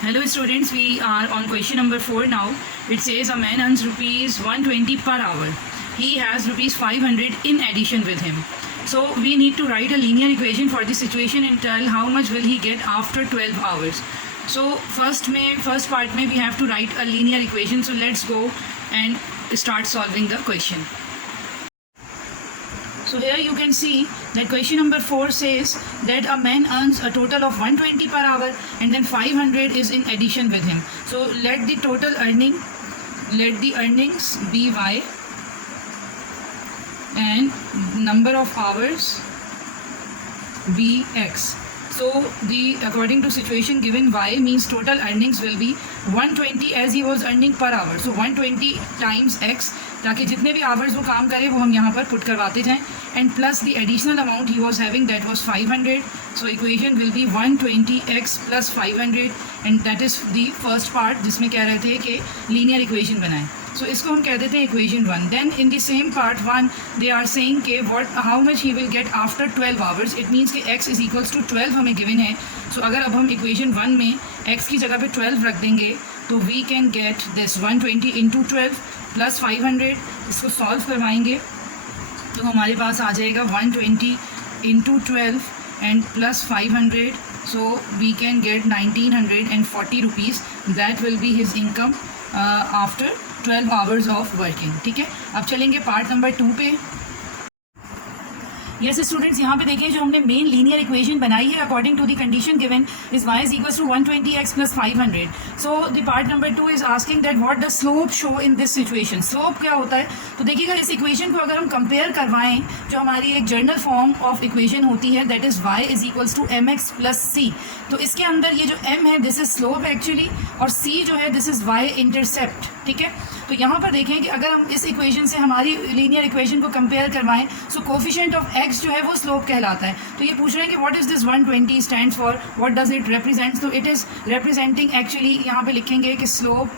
Hello students, we are on question number 4 now. It says a man earns rupees 120 per hour. He has rupees 500 in addition with him. So we need to write a linear equation for this situation and tell how much will he get after 12 hours. So first part में we have to write a linear equation. So let's go and start solving the question. So here you can see that question number 4 says that a man earns a total of 120 per hour and then 500 is in addition with him. So let the earnings be y and number of hours be x. So according to situation given, y means total earnings will be 120 as he was earning per hour. So 120 times x, ताकि जितने भी hours वो काम करे वो हम यहाँ पर पुट करवाते जाएं, and plus the additional amount he was having that was 500. So equation will be 120x plus 500 and that is the first part जिसमें कह रहे थे कि लीनियर इक्वेशन बनाएं. सो इसको हम कह देते हैं equation 1. Then in the same part 1 they are saying के how much he will get after 12 hours. It means कि x इज इक्वल्स टू 12 हमें गिवन है. सो अगर अब हम इक्वेशन 1 में x की जगह पे 12 रख देंगे तो we can get this 120 into 12 plus 500. इसको सॉल्व करवाएंगे तो हमारे पास आ जाएगा 120 into 12 and plus 500. So we can get 1940 rupees. That will be his income after 12 hours of working. ठीक है, अब चलेंगे पार्ट नंबर 2 पे. यस स्टूडेंट्स, यहाँ पे देखिए जो हमने मेन लीनियर इक्वेशन बनाई है according to the condition given is y is equals to 120x plus 500. So the part number 2 is asking that what the slope show in this situation. Slope क्या होता है तो देखिएगा इस इक्वेशन को अगर हम कंपेयर करवाएं जो हमारी एक जनरल फॉर्म ऑफ इक्वेशन होती है that is y is equals to mx plus c. तो इसके अंदर ये जो m है दिस इज स्लोप एक्चुअली और c जो है दिस इज y इंटरसेप्ट. ठीक है, तो यहाँ पर देखें कि अगर हम इस इक्वेशन से हमारी लीनियर इक्वेशन को कंपेयर करवाएं सो कोफिशिएंट ऑफ x जो है वो स्लोप कहलाता है. तो ये पूछ रहे हैं कि what is this 120 stands for, what does it represents. तो इट इज़ रिप्रेजेंटिंग एक्चुअली यहाँ पे लिखेंगे कि slope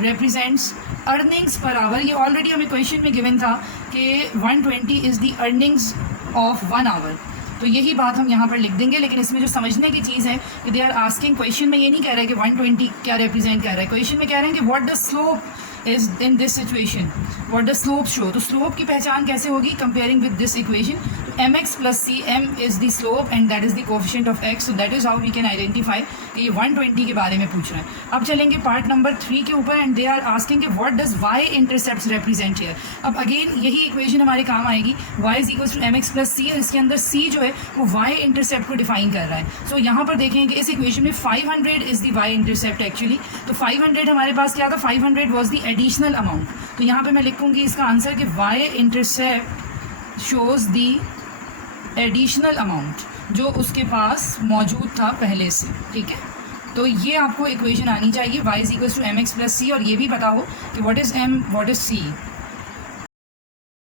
represents earnings per hour. ये ऑलरेडी हमें क्वेश्चन में गिवन था कि 120 is the earnings of 1 hour. तो यही बात हम यहाँ पर लिख देंगे. लेकिन इसमें जो समझने की चीज़ है कि दे आर आस्किंग, क्वेश्चन में ये नहीं कह रहा है कि 120 क्या रिप्रेजेंट कर रहा है. क्वेश्चन में कह रहे हैं कि what the slope is in this situation, what the slope show. तो स्लोप की पहचान कैसे होगी कंपेयरिंग विद दिस इक्वेशन. तो mx plus c, m is the slope and that is the coefficient of x. So that is how we can identify कि ये 120 के बारे में पूछ रहे हैं. अब चलेंगे पार्ट नंबर 3 के ऊपर एंड दे आर आस्किंग कि what does y intercept represent here. अब अगेन यही इक्वेशन हमारे काम आएगी. y is equals to mx plus c. इसके अंदर c जो है वो y इंटरसेप्ट को डिफाइन कर रहा है. सो यहाँ पर देखें कि इस इक्वेशन में 500 is the y intercept actually. तो 500 हमारे पास क्या था, 500 वॉज द एडिशनल अमाउंट. तो यहाँ पे मैं लिखूँगी इसका आंसर कि y intercept shows the additional amount जो उसके पास मौजूद था पहले से. ठीक है, तो ये आपको इक्वेशन आनी चाहिए y is equals to mx plus c. और ये भी बताओ कि what is m, what is c.